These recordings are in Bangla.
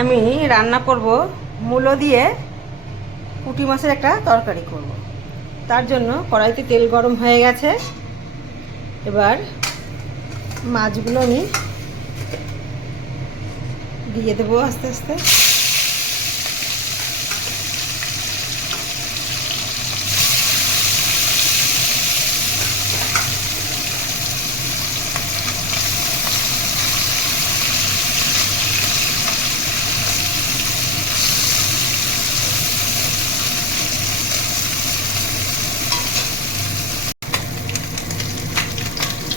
আমি রান্না করব মূলো দিয়ে পুঁটি মাছের একটা তরকারি করব। তার জন্য কড়াইতে তেল গরম হয়ে গেছে। এবার মাছগুলো আমি দিয়ে দেবো আস্তে আস্তে।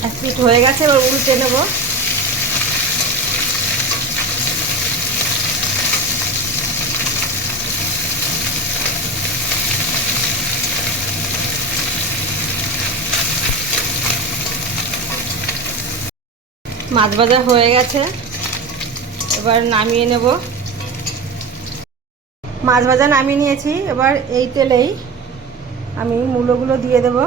এক পিঠ হয়ে গেছে, এবার উল্টে নেব। মাছ ভাজা হয়ে গেছে, এবার নামিয়ে নেব। মাছ ভাজা নামিয়ে নিয়েছি। এবার এই তেলেই আমি মূলোগুলো দিয়ে দেব।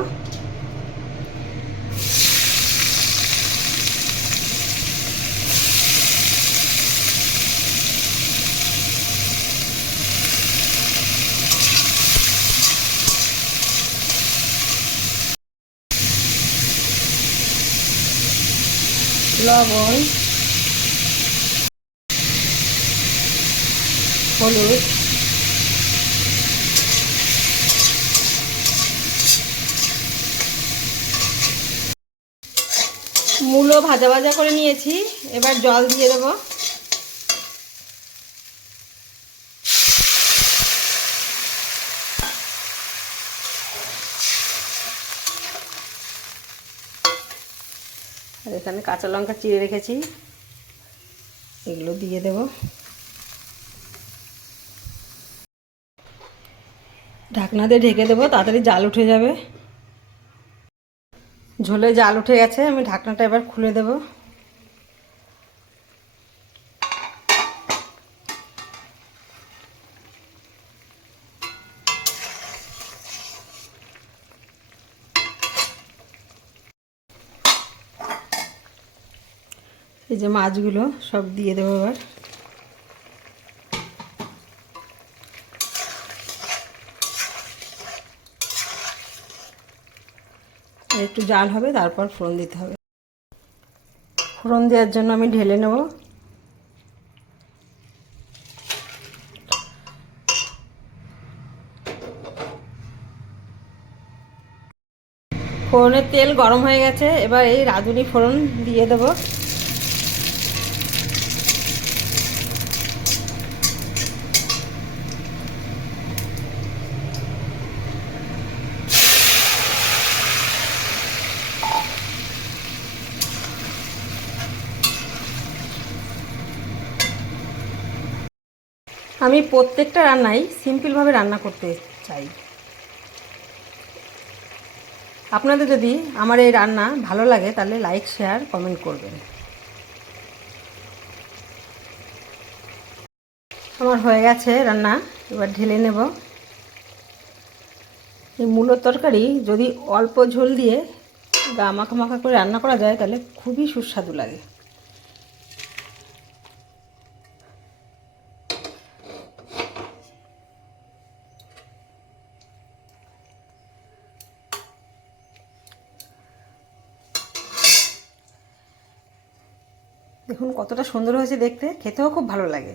লবণ, হলুদ, মূলো ভাজা ভাজা করে নিয়েছি। এবার জল দিয়ে দেব। আর এখানে কাঁচা লঙ্কা চিড়ে রেখেছি, এগুলো দিয়ে দেব। ঢাকনা দিয়ে ঢেকে দেবো, তাড়াতাড়ি জাল উঠে যাবে। ঝোলে জাল উঠে গেছে, আমি ঢাকনাটা এবার খুলে দেব। এই যে মাছগুলো সব দিয়ে দেবো এবার। একটু জাল হবে, তারপর ফোড়ন দিতে হবে। ফোড়ন দেওয়ার জন্য আমি ঢেলে নেব। ফোড়নের তেল গরম হয়ে গেছে, এবার এই রাঁধুনি ফোড়ন দিয়ে দেব। আমি প্রত্যেকটা রান্নাই সিম্পলভাবে রান্না করতে চাই। আপনাদের যদি আমার এই রান্না ভালো লাগে তাহলে লাইক, শেয়ার, কমেন্ট করবেন। আমার হয়ে গেছে রান্না, এবার ঢেলে নেব। এই মূলোর তরকারি যদি অল্প ঝোল দিয়ে গা মাখা মাখা করে রান্না করা যায় তাহলে খুবই সুস্বাদু লাগে। দেখুন কতটা সুন্দর হয়েছে দেখতে, খেতেও খুব ভালো লাগে।